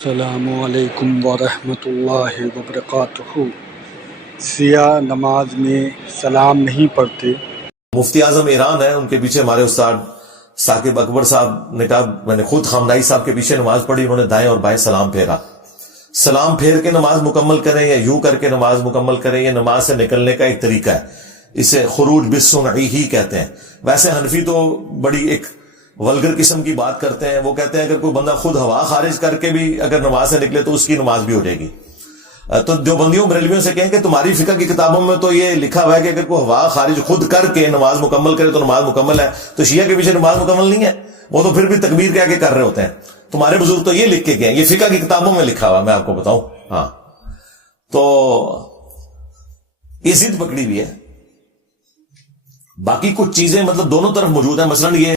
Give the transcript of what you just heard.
السلام علیکم ورحمۃ اللہ وبرکاتہ۔ سیاہ نماز میں سلام نہیں پڑھتے۔ مفتی اعظم ایران ہے، ان کے پیچھے ہمارے استاد ثاقب اکبر صاحب نے کہا، میں نے خود خامنائی صاحب کے پیچھے نماز پڑھی، انہوں نے دائیں اور بائیں سلام پھیرا۔ سلام پھیر کے نماز مکمل کریں یا یوں کر کے نماز مکمل کریں، یہ نماز سے نکلنے کا ایک طریقہ ہے، اسے خروج بالصنعی ہی کہتے ہیں۔ ویسے حنفی تو بڑی ایک ولگر قسم کی بات کرتے ہیں، وہ کہتے ہیں اگر کوئی بندہ خود ہوا خارج کر کے بھی اگر نماز سے نکلے تو اس کی نماز بھی ہو جائے گی۔ تو دیوبندیوں بریلویوں سے کہیں کہ تمہاری فقہ کی کتابوں میں تو یہ لکھا ہوا ہے کہ اگر کوئی ہوا خارج خود کر کے نماز مکمل کرے تو نماز مکمل ہے، تو شیعہ کے پیچھے نماز مکمل نہیں ہے، وہ تو پھر بھی تکبیر کہہ کے کر رہے ہوتے ہیں۔ تمہارے بزرگ تو یہ لکھ کے گئے، یہ فقہ کی کتابوں میں لکھا ہوا، میں آپ کو بتاؤں۔ ہاں، تو یہ ضد پکڑی ہوئی ہے۔ باقی کچھ چیزیں مطلب دونوں طرف موجود ہیں، مثلا یہ